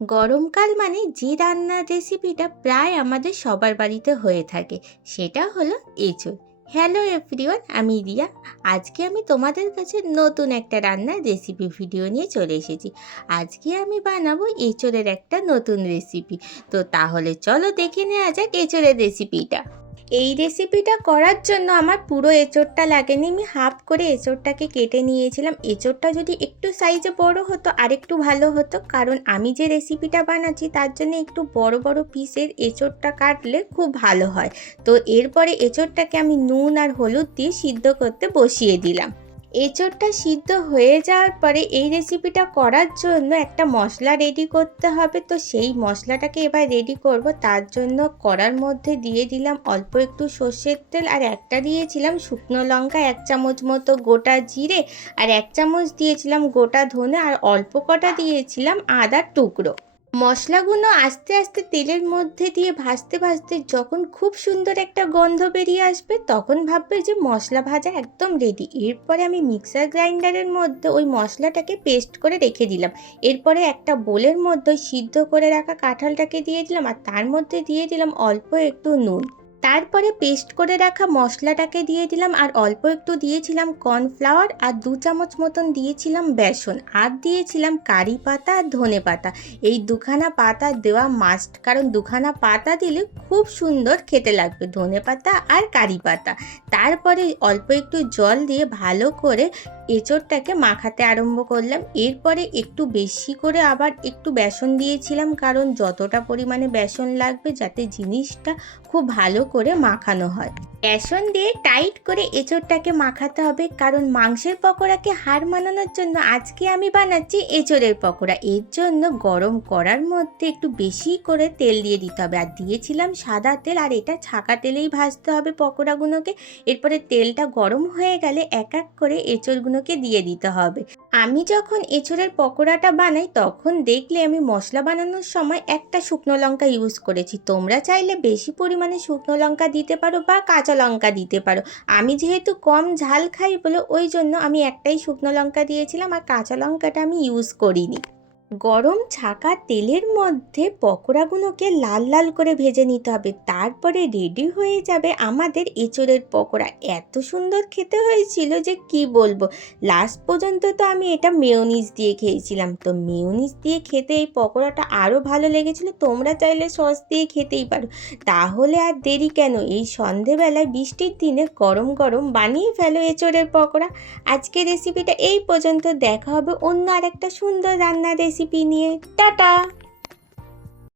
গরমকাল মানে যে রান্নার রেসিপিটা প্রায় আমাদের সবার বাড়িতে হয়ে থাকে সেটা হলো এঁচোড়। হ্যালো এভরিওয়ান, আমি রিয়া। আজকে আমি তোমাদের কাছে নতুন একটা রান্নার রেসিপি ভিডিও নিয়ে চলে এসেছি। আজকে আমি বানাবো এঁচোড়ের একটা নতুন রেসিপি। তো তাহলে চলো দেখে নেওয়া যাক এঁচোড়ের রেসিপিটা। এই রেসিপিটা করার জন্য আমার পুরো এঁচোড়টা লাগেনি, আমি হাফ করে এঁচোড়টাকে কেটে নিয়েছিলাম। এঁচোড়টা যদি একটু সাইজে বড় হতো আরেকটু ভালো হতো, কারণ আমি যে রেসিপিটা বানাচ্ছি তার জন্য একটু বড় বড় পিসের এঁচোড়টা কাটলে খুব ভালো হয়। তো এরপরে এঁচোড়টাকে আমি নুন আর হলুদ দিয়ে সিদ্ধ করতে বসিয়ে দিলাম। এঁচোড়টা সিদ্ধ হয়ে যাওয়ার পরে এই রেসিপিটা করার জন্য একটা মশলা রেডি করতে হবে। তো সেই মশলাটাকে এবার রেডি করব। তার জন্য কড়ার মধ্যে দিয়ে দিলাম অল্প একটু সর্ষের তেল, আর একটা দিয়েছিলাম শুকনো লঙ্কা, 1 চামচ মতো গোটা জিরে, আর 1 চামচ দিয়েছিলাম গোটা ধনে, আর অল্প কটা দিয়েছিলাম আদার টুকরো। মশলাগুলো আস্তে আস্তে তেলের মধ্যে দিয়ে ভাজতে ভাজতে যখন খুব সুন্দর একটা গন্ধ বেরিয়ে আসবে তখন ভাববে যে মশলা ভাজা একদম রেডি। এরপরে আমি মিক্সার গ্রাইন্ডারের মধ্যে ওই মশলাটাকে পেস্ট করে রেখে দিলাম। এরপরে একটা বোলের মধ্যে সিদ্ধ করে রাখা কাঁঠালটাকে দিয়ে দিলাম, আর তার মধ্যে দিয়ে দিলাম অল্প একটু নুন। তারপরে পেস্ট করে রাখা মশলাটাকে দিয়ে দিলাম, আর অল্প একটু দিয়েছিলাম কর্নফ্লাওয়ার, আর 2 চামচ মতন দিয়েছিলাম বেসন, আর দিয়েছিলাম কারি পাতা আর ধনে পাতা। এই দুখানা পাতা দেওয়া মাস্ট, কারণ দুখানা পাতা দিলে খুব সুন্দর খেতে লাগবে, ধনে পাতা আর কারি পাতা। তারপরে অল্প একটু জল দিয়ে ভালো করে এঁচোড়টাকে মাখাতে আরম্ভ করলাম। এরপরে একটু বেশি করে আবার একটু বেসন দিয়েছিলাম, কারণ যতটা পরিমাণে বেসন লাগবে যাতে জিনিসটা খুব ভালো করে মাখানো হয়। বেসন দিয়ে টাইট করে এঁচোড়টাকে মাখাতে হবে, কারণ মাংসের পকোড়াকে হার মানানোর জন্য আজকে আমি বানাচ্ছি এঁচোড়ের পকোড়া। এর জন্য গরম কড়ার মধ্যে একটু বেশি করে তেল দিয়ে দিতে হবে, আর দিয়েছিলাম সাদা তেল, আর এটা ছাকা তেলেই ভাজতে হবে পকোড়াগুলোকে। এরপরে তেলটা গরম হয়ে গেলে এক এক করে এঁচোড়গুলোকে দিয়ে দিতে হবে। আমি যখন এঁচোড়ের পকোড়াটা বানাই তখন দেখলে আমি মশলা বানানোর সময় একটা শুকনো লঙ্কা ইউজ করেছি। তোমরা চাইলে বেশি পরিমাণে শুকনো লঙ্কা দিতে পারো বা কাঁচা লঙ্কা দিতে পারো। আমি যেহেতু কম ঝাল খাই বলে ওই জন্য আমি একটাই শুকনো লঙ্কা দিয়েছিলাম, আর কাঁচা লঙ্কাটা আমি ইউজ করিনি। গরম ছাকা তেলের মধ্যে পকোড়াগুলোকে লাল লাল করে ভেজে নিতে হবে, তারপরে রেডি হয়ে যাবে আমাদের এঁচোড়ের পকোড়া। এত সুন্দর খেতে হয়েছিল যে কি বলবো। লাস্ট পর্যন্ত তো আমি এটা মেয়োনিজ দিয়ে খেয়েছিলাম। তো মেয়োনিজ দিয়ে খেতে এই পকোড়াটা আরও ভালো লেগেছিল। তোমরা চাইলে সস দিয়ে খেতেই পারো। তাহলে আর দেরি কেন, এই সন্ধেবেলায় বৃষ্টির দিনে গরম গরম বানিয়ে ফেলো এঁচোড়ের পকোড়া। আজকের রেসিপিটা এই পর্যন্ত, দেখা হবে অন্য আরেকটা সুন্দর রান্নার রেসিপি নিয়ে। টাটা।